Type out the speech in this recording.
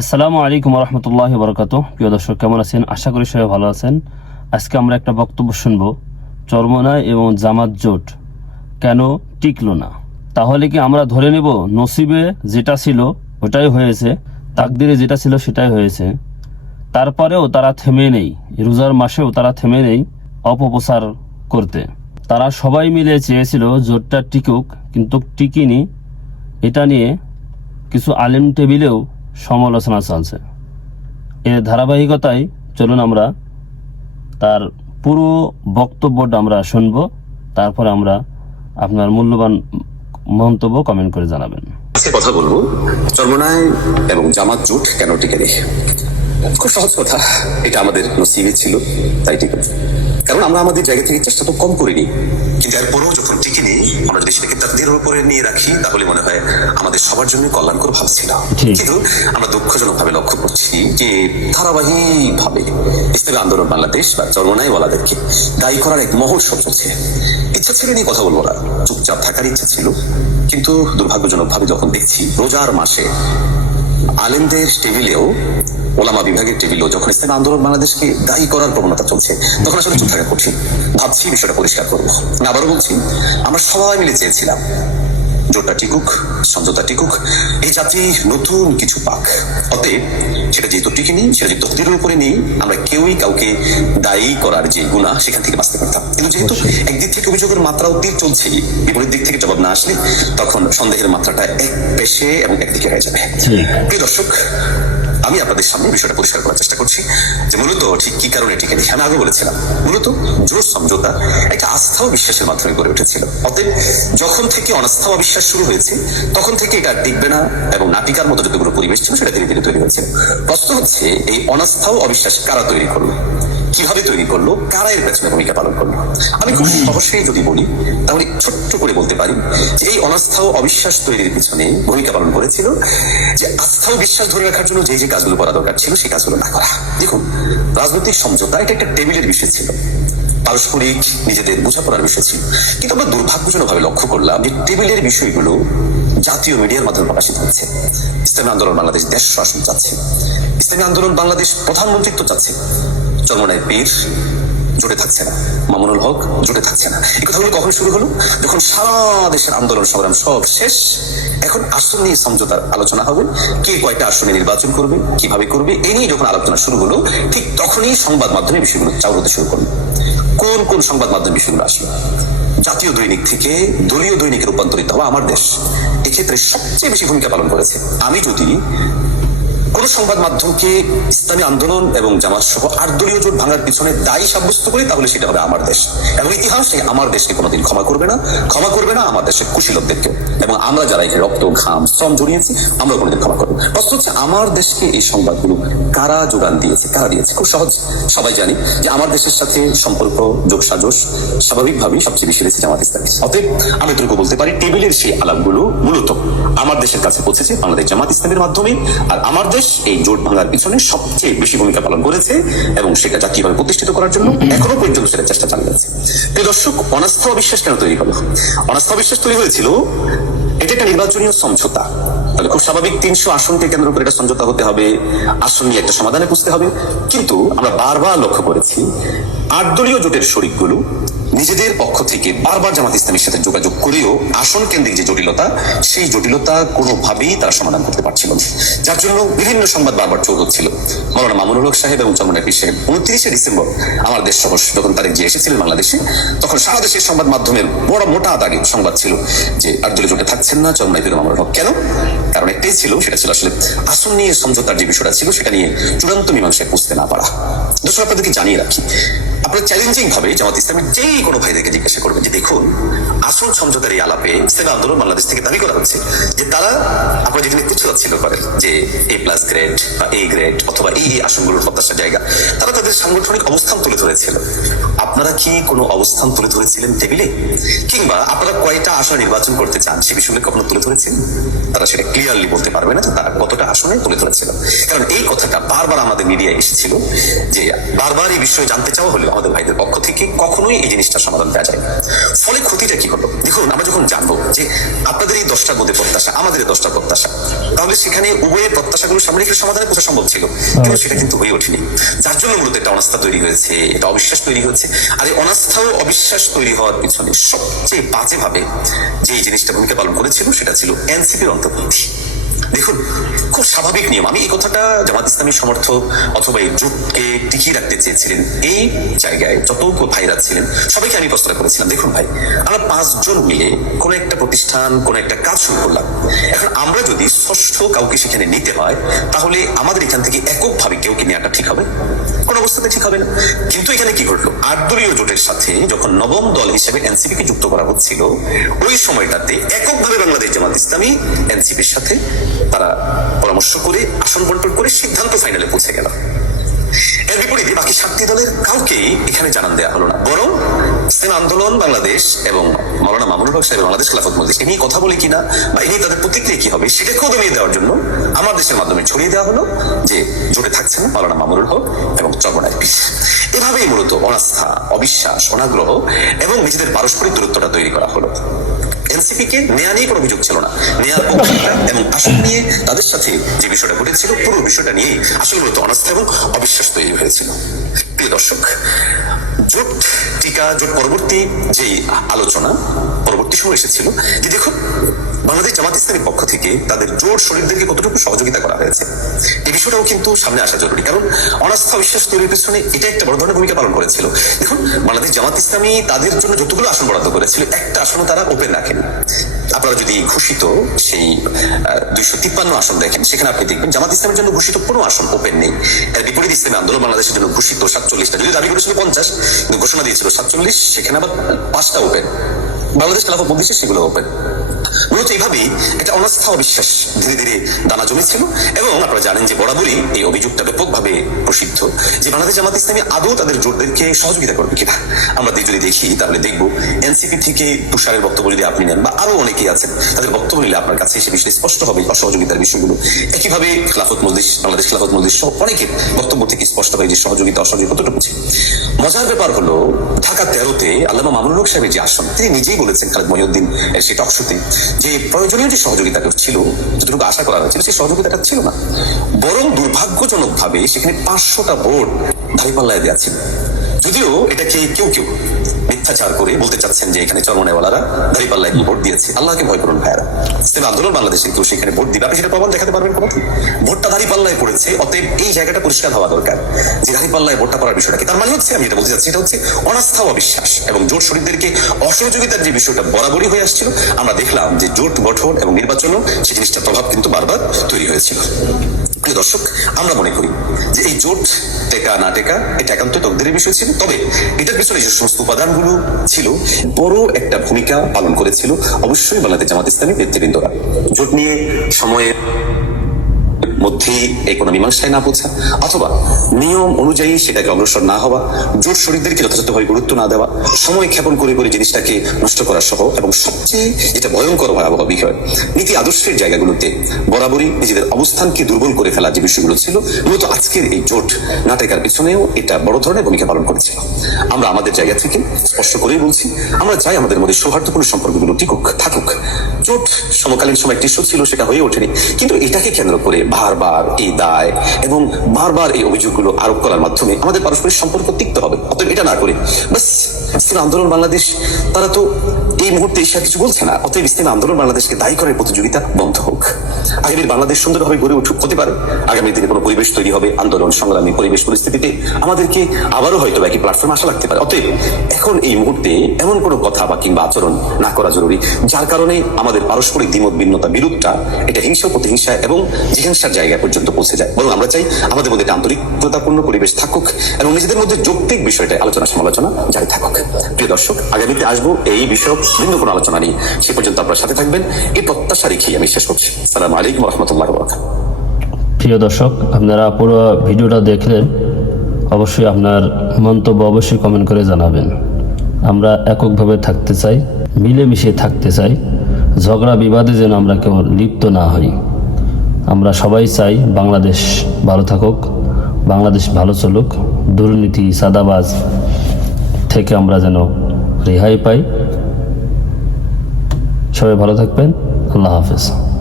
আসসালামু আলাইকুম রহমতুল্লাহ বরকাত। প্রিয় দর্শক, কেমন আছেন? আশা করি সবাই ভালো আছেন। আজকে আমরা একটা বক্তব্য শুনব, চরমোনাই এবং জামাত জোট কেন টিকলো না। তাহলে কি আমরা ধরে নিব নসিবে যেটা ছিল ওটাই হয়েছে, তাকদিরে যেটা ছিল সেটাই হয়েছে? তারপরেও তারা থেমে নেই, রোজার মাসেও তারা থেমে নেই অপপ্রচার করতে। তারা সবাই মিলে চেয়েছিল জোটটা টিকুক, কিন্তু টিকিনি। এটা নিয়ে কিছু আলেম টেবিলেও সমালোচনা চলছে। এর ধারাবাহিকতায় চলুন আমরা তার পুরো বক্তব্যটা আমরা শুনবো, তারপরে আমরা আপনার মূল্যবান মন্তব্য কমেন্ট করে জানাবেন। আজকে কথা বলবো চরমোনাই এবং জামাত জোট কেন টিকে নেই। খুব সহজ কথা, এটা আমাদের নসিবে ছিল তাই টিকে। কারণ আমরা আমাদের জায়গা থেকে চেষ্টা তো কম করিনি, কিন্তু এরপরও যখন টিকে নেই, আমরা যদি সেটাকে তাকদীরের উপরে নিয়ে রাখি তাহলে মনে হয় আমাদের সবার জন্য কল্যাণকর ভাবছিল। কিন্তু আমরা দুঃখজনক ভাবে লক্ষ্য করছি যে ধারাবাহিক ভাবে ইসলামী আন্দোলন বাংলাদেশ বা চরমোনাই ওয়ালাদেরকে দায়ী করার এক মহোৎসব চলছে। ইচ্ছা ছিল নিয়ে কথা বলবো না, চুপচাপ থাকার ইচ্ছা ছিল, কিন্তু দুর্ভাগ্যজনক ভাবে যখন দেখছি রোজার মাসে আলেমদের টেবিলেও, ওলামা বিভাগের টেবিলেও যখন ইসলামী আন্দোলন বাংলাদেশকে দায়ী করার প্রবণতা চলছে, তখন আসলে চুপ থাকা কঠিন। ভাবছি বিষয়টা পরিষ্কার করবো। আবারও বলছি, আমরা সবাই মিলে চেয়েছিলাম জোটটা টিকুক, সমঝোতা টিকুক, এই জাতি নতুন কিছু পাক। অতএব সেটা যেহেতু টিকেনি, সেটা যেহেতু তকদীরের উপরে নেই, আমরা কেউই কাউকে দায়ী করার যে গুনাহ সেখান থেকে বাঁচতে পারতাম। কিন্তু যেহেতু একদিক থেকে অভিযোগের মাত্রা অতীত চলছে, বিপরীত দিক থেকে জবাব না আসলে তখন সন্দেহের মাত্রাটা এক পেশে এবং একদিকে হয়ে যাবে। প্রিয় দর্শক, আমি আপনাদের সামনে বিষয়টা পরিষ্কার করার চেষ্টা করছি যে মূলত ঠিক কি কারণে টিকে নেই। আমি আগে বলেছিলাম মূলত জোট সমঝোতা একটা আস্থা ও বিশ্বাসের মাধ্যমে গড়ে উঠেছিল। অতএব যখন থেকে অনাস্থা ও বিশ্বাস শুরু হয়েছে, তখন থেকে এটা টিকবে না এবং নাটিকার মতো যতগুলো পরিবেশ ছিল সেটা ধীরে ধীরে তৈরি হয়েছে। প্রশ্ন হচ্ছে, এই অনাস্থা ও অবিশ্বাস কারা তৈরি করলো, কিভাবে তৈরি করলো, কারা এর পেছনে ভূমিকা পালন করলো? আমি খুব সহজেই যদি বলি তাহলে ছোট্ট করে বলতে পারি যে এই অনাস্থা ও অবিশ্বাস তৈরির পিছনে ভূমিকা পালন করেছিল যে আস্থা ও বিশ্বাস ধরে রাখার জন্য যে কাজগুলো করা দরকার ছিল সেই কাজগুলো না করা। দেখুন, রাজনৈতিক সমঝোতা এটা একটা টেবিলের বিষয় ছিল, পারস্পরিক নিজেদের বোঝাপড়ার বিষয় ছিল, কিন্তু আমরা দুর্ভাগ্যজনক ভাবে লক্ষ্য করলাম যে টেবিলের বিষয়গুলো জাতীয় মিডিয়ার মাধ্যমে প্রকাশিত হচ্ছে। ইসলামী আন্দোলন বাংলাদেশ দেশ শাসন চাচ্ছে, ইসলামী আন্দোলন বাংলাদেশ প্রধানমন্ত্রিত্ব চাচ্ছে, চরমোনাই পীর জোটে থাকছে না, মামুনুল হক জোটে থাকছে না। এই কথাগুলো কখন শুরু হলো? যখন সারা দেশের আন্দোলন সংগ্রাম সব শেষ, এখন আসন নিয়ে সমঝোতার আলোচনা হবে, কে কয়টা আসনে নির্বাচন করবে, কিভাবে করবে, এই নিয়ে যখন আলোচনা শুরু হলো, ঠিক তখনই সংবাদ মাধ্যমে বিষয়গুলো চাউর হতে শুরু করলো। কোন কোন সংবাদ মাধ্যমে বিষয়গুলো আসলো? জাতীয় দৈনিক থেকে দলীয় দৈনিকে রূপান্তরিত হওয়া আমার দেশ এক্ষেত্রে সবচেয়ে বেশি ভূমিকা পালন করেছে। আমি যদি কোন সংবাদ মাধ্যমকে ইসলামী আন্দোলন এবং জামাত সহ ৮ দলীয় জোট ভাঙার পিছনে দায়ী সাব্যস্ত করি, তাহলে সেটা হবে আমার দেশ, এবং ইতিহাস আমার দেশকে কোনোদিন ক্ষমা করবে না আমার দেশের কুশীলবদেরকেও, এবং আমরা যারা এখানে রক্ত ঘাম শ্রম জড়িয়েছি আমরা কোনোদিন ক্ষমা করবো। প্রশ্ন হচ্ছে, আমার দেশকে এই সংবাদগুলো কারা যোগান দিয়েছে, কারা দিয়েছে? খুব সহজ, সবাই জানি যে আমার দেশের সাথে সম্পর্ক যোগসাজশ স্বাভাবিকভাবেই সবচেয়ে বেশি রয়েছে জামাত ইসলামী। অতএব আমি এটুকু বলতে পারি, টেবিলের সেই আলাপগুলো মূলত আমার দেশের কাছে পৌঁছেছে বাংলাদেশ জামাত ইসলামের মাধ্যমে, আর আমার দেশ এই জোট ভাঙার পিছনে সবচেয়ে বেশি ভূমিকা পালন করেছে এবং সেটা জাতীয়ভাবে প্রতিষ্ঠিত করার জন্য এখনো পর্যন্ত সেটা চেষ্টা চালিয়ে যাচ্ছে। প্রিয় দর্শক, অনাস্থা অবিশ্বাস কেন তৈরি হলো? অনাস্থা অবিশ্বাস তৈরি হয়েছিল, এটা একটা নির্বাচনীয় সমঝোতা, তাহলে খুব স্বাভাবিক ৩০০ আসনকে কেন্দ্র করে একটা সমঝোতা হতে হবে, আসন নিয়ে একটা সমাধানে বুঝতে হবে। কিন্তু আমরা বারবার লক্ষ্য করেছি ৮ দলীয় জোটের শরিকগুলো নিজেদের পক্ষ থেকে বারবার জামাত ইসলামের সাথে যোগাযোগ করেও আসন কেন্দ্রিক যে জটিলতা, সেই জটিলতা কোনোভাবেই তারা সমাধান করতে পারছিল না, যার জন্য বিভিন্ন সংবাদ বারবার চোখ হচ্ছিল। মৌলানা মামুনুল হক সাহেব এবং চরমোনাই পীর সাহেব ২৯শে ডিসেম্বর আমার দেশ সহ যখন তারেক জি এসেছিলেন বাংলাদেশে, তখন সারা দেশের সংবাদ মাধ্যমের বড় মোটা দাগে সংবাদ ছিল যে ৮ দলীয় জোটে থাকছেন না চরমোনাই পীর মামুনুল হক। কেন? কারণ একটাই ছিল, সেটা ছিল আসলে আসন নিয়ে সমঝোতার যে বিষয়টা ছিল সেটা নিয়ে চূড়ান্ত মীমাংসায় পৌঁছতে না পারা। দর্শক, আপনাদেরকে জানিয়ে রাখি, আপনারা চ্যালেঞ্জিং ভাবে জামাত ইসলামের যেই কোনো ভাইদেরকে জিজ্ঞাসা করবেন যে দেখুন, আসল সমঝোতার এই আলাপে ইসলামী আন্দোলন বাংলাদেশ থেকে দাবি করা হচ্ছে যে তারা, আপনারা যেখানে তুচ্ছতা ছিল করেন যে A+ গ্রেড বা A গ্রেড অথবা এই আসনগুলোর প্রত্যাশার জায়গা, তারা তাদের সাংগঠনিক অবস্থান তুলে ধরেছিল। আপনারা কি কোনো অবস্থান তুলে ধরেছিলেন টেবিলে? কিংবা আপনারা কয়টা আসনে নির্বাচন করতে চান সে বিষয়ে কখনো তুলে ধরেছেন? তারা সেটা ক্লিয়ারলি বলতে পারবে না যে তারা কতটা আসনে তুলে ধরেছিল। কারণ এই কথাটা বারবার আমাদের মিডিয়ায় এসেছিল যে বারবার এই বিষয়ে জানতে চাওয়া হলেও আমাদের ভাইদের পক্ষ থেকে কখনোই এই জিনিস জিনিসটার সমাধান দেওয়া যায়। ফলে ক্ষতিটা কি হলো? দেখুন, আমরা যখন জানবো যে আপনাদের এই 10টার মধ্যে প্রত্যাশা, আমাদের এই 10টা প্রত্যাশা, তাহলে সেখানে উভয়ের প্রত্যাশাগুলো সামনে রেখে সমাধানে পৌঁছা সম্ভব ছিল, কিন্তু সেটা কিন্তু হয়ে ওঠেনি। যার জন্য মূলত একটা অনাস্থা তৈরি হয়েছে, এটা অবিশ্বাস তৈরি হয়েছে। আর এই অনাস্থা ও অবিশ্বাস তৈরি হওয়ার পিছনে সবচেয়ে বাজেভাবে যে জিনিসটা ভূমিকা পালন করেছিল সেটা ছিল এনসিপির অন্তর্বর্তী। দেখুন, খুব স্বাভাবিক নিয়ম। আমি এই কথাটা জামাত ইসলামী সমর্থক অথবা এই জোটকে টিকিয়ে রাখতে চেয়েছিলেন এই জায়গায় যত ভাইরা ছিলেন সবাইকে আমি প্রশ্ন করেছিলাম, দেখুন ভাই, আমরা 5 জন মিলে কোন একটা প্রতিষ্ঠান, কোন একটা কাজ শুরু করলাম। এখন আমরা যদি ষষ্ঠ কাউকে সেখানে নিতে হয়, তাহলে আমাদের এখান থেকে এককভাবে কেউকে নেওয়াটা ঠিক হবে? কোন অবস্থাতে ঠিক হবে না। কিন্তু এখানে কি ঘটলো? 8 দলীয় জোটের সাথে যখন নবম দল হিসেবে এনসিপিকে যুক্ত করা হচ্ছিল, ওই সময়টাতে এককভাবে বাংলাদেশ জামাত ইসলামী এনসিপির সাথে তারা পরামর্শ করে আসন বন্টন করে সিদ্ধান্ত ফাইনালে পৌঁছে গেল। এর বিপরীতে বাকি 7টি দলের কাউকে এখানে জানান দেওয়া হলো না, বরং ইসলামী আন্দোলন বাংলাদেশ এবং মাওলানা মামুনুল হক সাহেব বাংলাদেশ খেলাফত মজলিস এ নিয়ে কথা বলে কিনা বা এ নিয়ে তাদের প্রতিক্রিয়া কি হবে সেটাকেও দমিয়ে দেওয়ার জন্য আমার দেশের মাধ্যমে ছড়িয়ে দেওয়া হলো যে জোটে থাকছে না মাওলানা মামুনুল হক এবং চরমনায় পীর। এভাবেই মূলত অনাস্থা, অবিশ্বাস, অনাগ্রহ এবং নিজেদের পারস্পরিক দূরত্বটা তৈরি করা হলো। এনসিপিকে নেয়া নিয়ে কোনো অভিযোগ ছিল না, নেয়ার পক্ষটা এবং আসন নিয়ে তাদের সাথে যে বিষয়টা ঘটেছিল পুরো বিষয়টা নিয়ে আসলে মূলত অনাস্থা এবং অবিশ্বাস তৈরি হয়েছিল। প্রিয় দর্শক, জোট টিকা, জোট পরবর্তী যে আলোচনা পরবর্তী সময় এসেছিল যে দেখুন, বাংলাদেশ জামাত ইসলামীর পক্ষ থেকে তাদের জোট শরীরদেরকে কতটুকু সহযোগিতা করা হয়েছে এই বিষয়টাও কিন্তু সামনে আসা জরুরি। কারণ অনাস্থা বিশ্বাস তৈরির পেছনে এটা একটা বড় ধরনের ভূমিকা পালন করেছিল। দেখুন, বাংলাদেশ জামাত ইসলামী তাদের জন্য যতগুলো আসন বরাদ্দ করেছিল, একটা আসনও তারা ওপেন রাখেন। আপনারা যদি ঘোষিত সেই 253 আসন দেখেন, সেখানে আপনি দেখবেন জামাত ইসলামের জন্য ঘোষিত কোনো আসন ওপেন নেই। এর বিপরীত ইসলামী আন্দোলন বাংলাদেশের জন্য ঘোষিত 47টা, যদি দাবি করেছিল 50, কিন্তু ঘোষণা দিয়েছিল 47, সেখানে আবার 5টা ওপেন। বাংলাদেশ খেলাফত মজলিসে সেগুলো ওপেন। মূলত এইভাবেই একটা অনাস্থা, অবিশ্বাস ধীরে ধীরে দানা জমেছিল। এবং আপনারা জানেন যে বরাবরই এই অভিযোগটা ব্যাপকভাবে প্রসিদ্ধ যে বাংলাদেশ জামাত ইসলামী আদৌ তাদের জোটদেরকে সহযোগিতা করবে কিনা। আমরা যদি দেখি তাহলে দেখবো এনসিপি থেকে তুষারের বক্তব্য যদি আপনি নেন বা আরো অনেকেই আছেন, তাদের বক্তব্য নিলে আপনার কাছে সে বিষয়ে স্পষ্ট হবে অসহযোগিতার বিষয়গুলো। একইভাবে খেলাফত মজলিস, বাংলাদেশ খেলাফত মজলিস সহ অনেকের বক্তব্য থেকে স্পষ্ট হয় যে সহযোগিতা অসহযোগিতা কতটুকু ছিল। মজার ব্যাপার হলো ঢাকা 13-তে আল্লামা মামুনুল হক সাহেবের যে আসন, তিনি নিজেই বলেছেন খালেদ মহিউদ্দিন এর সেই টকশোতে যে প্রয়োজনীয় যে সহযোগিতাটা ছিল, যতটুকু আশা করা হয়েছিল সেই সহযোগিতাটা ছিল না, বরং দুর্ভাগ্যজনক ভাবে সেখানে 500টা ভোট দাঁড়িপাল্লায় দেওয়া ছিল। যদিও এটাকে কেউ কেউ মিথ্যাচার করে বলতে চাচ্ছেন যে এখানে চরমনাইওয়ালারা দাঁড়িপাল্লায় গিয়ে ভোট দিয়েছে। আল্লাহকে ভয় করুন ভাইয়ারা, ইসলামী আন্দোলন বাংলাদেশে কেউ সেখানে ভোট দিবে, আপনি সেটা প্রমাণ দেখাতে পারবেন কোনো? ভোটটা দাঁড়িপাল্লায় পড়েছে। অতএব এই জায়গাটা পরিষ্কার হওয়া দরকার যে দাঁড়িপাল্লায় ভোটটা পড়ার বিষয়টা কি। তার মানে হচ্ছে, আমি যেটা বলতে চাচ্ছি, এটা হচ্ছে অনাস্থা, অবিশ্বাস এবং জোট শরীরদেরকে অসহযোগিতার যে বিষয়টা বরাবরই হয়ে আসছিল। আমরা দেখলাম যে জোট গঠন এবং নির্বাচনও সেই জিনিসটার প্রভাব কিন্তু বারবার তৈরি হয়েছিল। প্রিয় দর্শক, আমরা মনে করি যে এই জোট টেকা না টেকা এটা একান্ত তকদিরের বিষয় ছিল। তবে এটার পিছনে যে সমস্ত উপাদানগুলো ছিল বড় একটা ভূমিকা পালন করেছিল অবশ্যই বাংলাদেশ জামাত ইসলামী নেতৃবৃন্দরা। জোট নিয়ে সময়ে মধ্যেই এই কোনো মীমাংসায় না পৌঁছা অথবা নিয়ম অনুযায়ী সেটাকে অগ্রসর না হওয়া, জোট শরীরদেরকে যথাযথভাবে গুরুত্ব না দেওয়া, সময় ক্ষেপণ করে করে জিনিসটাকে নষ্ট করা সহ, এবং সবচেয়ে যেটা ভয়ঙ্কর ভয়াবহ বিষয়, নীতি আদর্শের জায়গাগুলোতে বরাবরই নিজেদের অবস্থানকে দুর্বল করে ফেলা যে বিষয়গুলো ছিল, মূলত আজকের এই জোট নাটেকার পিছনেও এটা বড় ধরনের ভূমিকা পালন করেছিল। আমরা আমাদের জায়গা থেকে স্পষ্ট করেই বলছি, আমরা চাই আমাদের মধ্যে সৌহার্দ্যপূর্ণ সম্পর্কগুলো টিকুক, থাকুক। জোট সমকালীন সময় একটি ইস্যু ছিল, সেটা হয়ে ওঠেনি, কিন্তু এটাকে কেন্দ্র করে বারবার এই দায় এবং বারবার এই অভিযোগগুলো আরোপ করার মাধ্যমে আমাদের পারস্পরিক সম্পর্ক তিক্ত হবে। অতএব এটা না করে বাস ইসলামী আন্দোলন বাংলাদেশ তারা তো এই মুহূর্তে এসে কিছু বলছে না, অতএব ইসলামী আন্দোলন বাংলাদেশকে দায়ী করার প্রতিযোগিতা বন্ধ হোক। আগামীর বাংলাদেশ সুন্দরভাবে গড়ে উঠুক, হতে পারে আগামী দিনে কোনো পরিবেশ তৈরি হবে, আন্দোলন সংগ্রামী পরিবেশ পরিস্থিতিতে আমাদেরকে আবারও হয়তো একই প্ল্যাটফর্মে আসা লাগতে পারে। অতএব এখন এই মুহূর্তে এমন কোনো কথা বা কিংবা আচরণ না করা জরুরি যার কারণে আমাদের পারস্পরিক দ্বিমত ভিন্নতা বিরোধটা এটা হিংসা, প্রতিহিংসা এবং জিজ্ঞাসার জায়গায় পর্যন্ত পৌঁছে যায়। বরং আমরা চাই আমাদের মধ্যে একটা আন্তরিকতাপূর্ণ পরিবেশ থাকুক এবং নিজেদের মধ্যে যৌক্তিক বিষয়টা আলোচনা সমালোচনা জারি থাকুক। প্রিয় দর্শক, আগামীতে আসবো এই বিষয়ক ভিন্ন কোনো আলোচনা নিয়ে। সে পর্যন্ত আপনার সাথে থাকবেন এই প্রত্যাশা রেখেই আমি শেষ করছি। আসসালামু আলাইকুম ওয়া রাহমাতুল্লাহি ওয়া বারাকাতুহু। প্রিয় দর্শক, আপনারা পুরো ভিডিওটা দেখলেন, অবশ্যই আপনার মন্তব্য অবশ্যই কমেন্ট করে জানাবেন। আমরা এককভাবে থাকতে চাই, মিলেমিশে থাকতে চাই, ঝগড়া বিবাদে যেন আমরা কেউ লিপ্ত না হই। আমরা সবাই চাই বাংলাদেশ ভালো থাকুক, বাংলাদেশ ভালো চলুক, দুর্নীতি, সাদাবাজ থেকে আমরা যেন রেহাই পাই। সবাই ভালো থাকবেন। আল্লাহ হাফেজ।